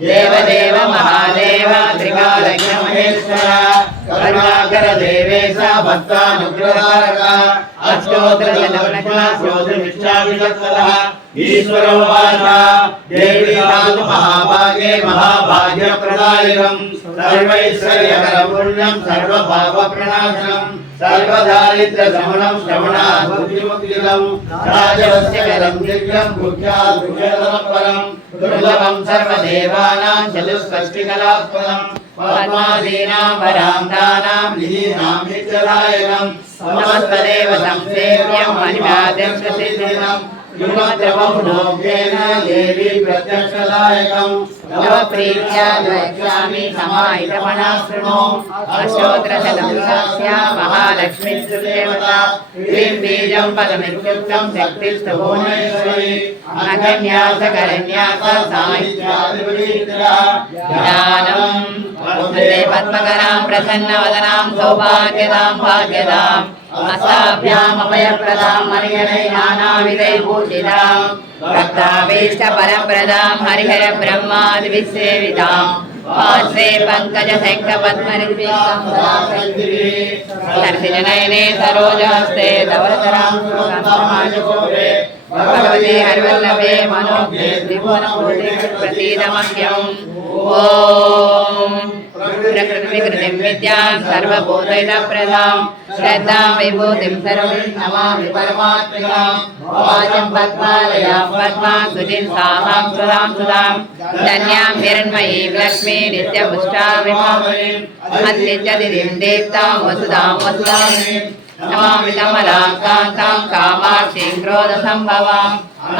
देवदेव महादेव त्रिकालज्ञ महेश्वर करुणाकर देवेश भक्तानुग्रहारक अष्टोत्तर ईश्वरोवाच देवी धातु महाभागे महाभाग्य प्रदायकं सर्वैश्वर्यकरं पुण्यं सर्वपापप्रणाशनं सर्वदारिद्र्य शमनं श्रवणाद्भुतिमुक्तिदं राजवस्यकरं दिव्यं गुह्याद्गुह्यतरपरं दुर्लभं सर्वदेवानां चतुष्षष्टिकलात्मकं पद्मादीनां वरान्तानां लीनां नित्यदायकं समस्तदेव संसेव्यं मणिमाद्यं प्रसिद्धं युगद्रवमुनोज्ञेन देवी प्रत्यक्षदायकं नव प्रीत्या द्वक्ष्यामि समाहितमनाशृणु अष्टोत्तरशतपुरुषस्य महालक्ष्मीस्तुदेवता ह्रीं बीजं पदमित्युक्तं शक्तिस्तभुवनेश्वरी अगन्यासकरन्यास साहित्यादिविद्या ज्ञानं वन्दे पद्मकरां प्रसन्नवदनां सौभाग्यदां भाग्यदाम् अस्ताभ्याम् अभयप्रदां हरिहरैर्नानाविधैर्भूषितां भक्ताभीष्टफलप्रदां हरिहर ब्रह्मादिविसेवितां पार्श्वे पङ्कजशङ्खपद्मनिर्विघ्नं दर्शिनयने सरोजहस्ते धवलधरां भगवते हरिवल्लभे मनोज्ञे त्रिभुवनपूर्णे प्रसीदमह्यम् ॐ प्रकृतिं विद्यां सर्वभूतैकप्रदां श्रद्धां विभूतिं सर्वं नमामि परमात्मिकां वाचं पद्मालयां पद्मां सुधिं साहां सुधां सुधां धन्यां हिरण्मयीं लक्ष्मीं नित्यपुष्टां विभावरीं अत्यजतिं देवतां वसुधां वसुधां नमामि कमलां कान्तां कामाक्षीं क्रोधसम्भवां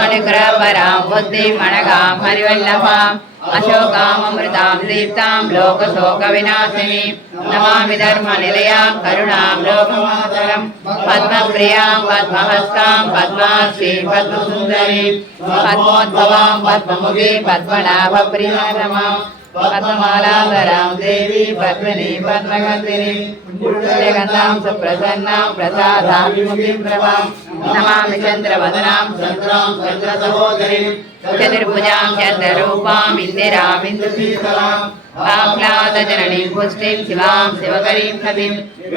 अनुग्रहपरां बुद्धिं अनघां हरिवल्लभाम् अशोकामृतां दीप्तां लोकशोकविनाशिनीं नमामि धर्मनिलयां करुणां लोकमातरं पद्मप्रियां पद्महस्तां पद्माक्षीं पद्मसुन्दरीं पद्मोद्भवां पद्ममुखीं पद्मनाभप्रियरमां पद्ममालाधरां देवी पद्मिनीं पद्मगन्धिनीं पुण्यगन्धां सुप्रसन्नां प्रसादां विमुखीं प्रभां नमामि चन्द्रवदनां चन्द्रां चन्द्रसहोदरीं चतुर्भुजां चन्द्ररूपां इन्दिरां इन्दुशीतलां आह्लादजननीं पुष्टिं शिवां शिवकरीं सतीं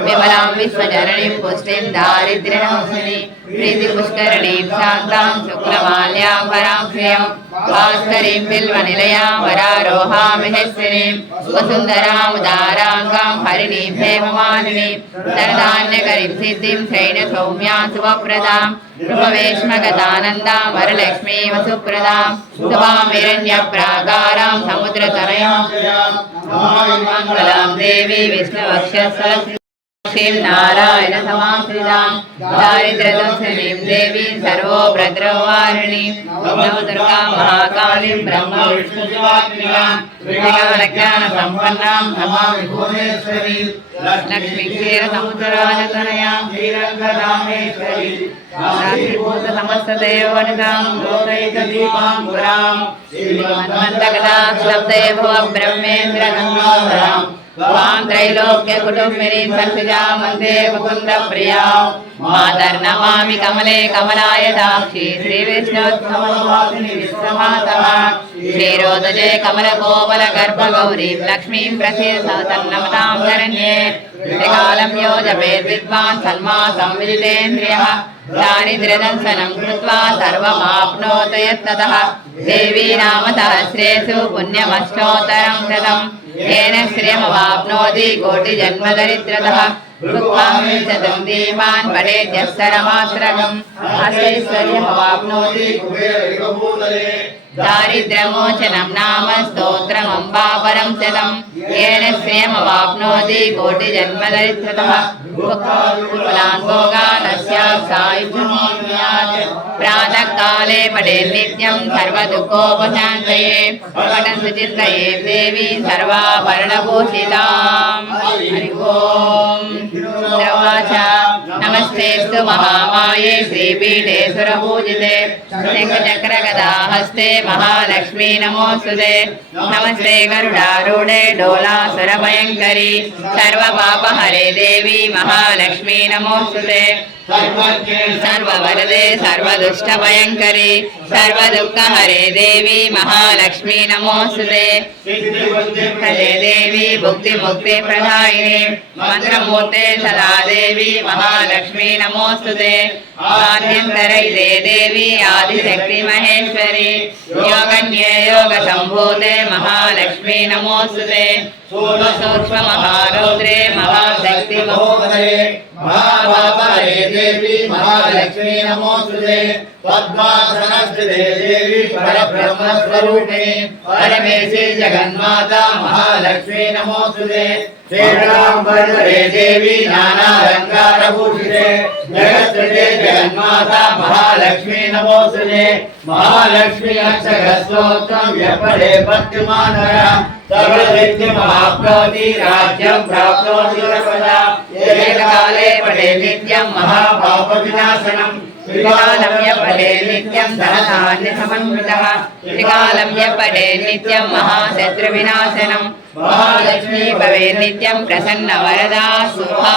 विमलां विश्वजननीं पुष्टिं दारिद्र्यनाशिनीं प्रीतिपुष्करणीं शान्तां शुक्लमाल्यां परां श्रियं भास्करीं बिल्वनिलयां वरारोहां महेश्वरीं वसुन्धरां उदाराङ्गां हरिणीं हेममालिनीं धनधान्यकरीं सिद्धिं शयनसौम्यां शुभप्रदां रूपवेश्मगतानन्दां वरलक्ष्मीं वसुप्रदां शुभां हिरण्यप्राकारां समुद्रतनयां मङ्गलां देवी विष्णुवक्षस्थलस्य नारायण समाश्रितां दारिद्र्यदंशनीं देवीं सर्वोपद्रववारिणीं नवदुर्गां महाकालीं ब्रह्म विष्णुशिवात्मिकां त्रिकालज्ञानसम्पन्नां नमामि भुवनेश्वरीं लक्ष्मीं क्षीरसमुद्रराजतनयां श्रीरङ्गधामेश्वरीं समस्तदेववनितां लोकैकदीपाङ्कुरां श्रीमन्मन्दगदाश्लब्धे भवब्रह्मेन्द्रगङ्गाधरां वां त्रैलोक्य कुटुम्बिनीं सर्वजां वन्दे मुकुन्दप्रियां मातर्नमामि कमले कमलायताक्षी श्रीविष्णोत्तमवासिनी विश्वमातः क्षीरोदजे कमलकोमलगर्भगौरीं लक्ष्मीं प्रसीदतन्नमतां शरण्ये त्रिकालं यो जपेत् विद्वान् सन्मासं विदितेन्द्रियः दारिद्र्यदंशनं कृत्वा सर्वमाप्नोत यत्ततः देवी नाम सहस्रेषु पुण्यमष्टोत्तरं शतम् येन श्रियमवाप्नोति कोटिजन्मदरिद्रतः भुक्त्वां दीपान् पठेद्यस्तरमात्रकम् अशैश्वर्यमवाप्नोति दारिद्र्यमोचनं नाम स्तोत्रमम्बापरं शतं येन श्रियमवाप्नोति कोटिजन्मदरिद्रतः प्रातःकाले पठेन्नित्यं सर्वदुःखोपशान्तये पठन् सुचिन्तये देवी सर्वाभरणभूषिताम् हरि ओम् उवाच नमस्तेस्तु महामाये श्रीपीठे सुरपूजिते शङ्खचक्रगदाहस्ते महालक्ष्मी नमोऽस्तुते नमस्ते गरुडारूढे डोलासुरभयङ्करी सर्वपापहरे देवी महालक्ष्मी नमोऽस्तुते सर्ववरदे सर्वदुष्टभयङ्करी सर्वदुःखहरे देवी महालक्ष्मी नमोऽस्तुते प्रदे देवी भुक्तिमुक्तिप्रदायिनी मन्त्रमूर्ते सदा देवी महालक्ष्मी नमोऽस्तुते आद्यन्तरैते देवी आदिशक्ति महेश्वरी योगन्ये योगसम्भूते महालक्ष्मी नमोऽस्तुते सूक्ष्ममहारौद्रे महाशक्ति महोदये महाभावरे देवी महालक्ष्मी नमोऽस्तुते पद्मासनस्थिते देवी परब्रह्मस्वरूपिणी परमेशी जगन्माता महालक्ष्मी नमोऽस्तुते श्रीरामवरे देवी नानालङ्कारभूषिते जगत्कृते जगन्माता महालक्ष्मी नमोऽस्तुते महालक्ष्मी अक्षरस्तोत्रं यपठे भक्तिमानः सर्वसिद्धिमवाप्नोति राज्यं प्राप्नोति सर्वदा एककाले पठे नित्यं महापापविनाशनम् त्रिकालं यपठे नित्यं धनधान्यसमन्वितः त्रिकालं यपठे नित्यं महाशत्रुविनाशनम् महालक्ष्मी भवेत् नित्यं प्रसन्नवरदा सुखा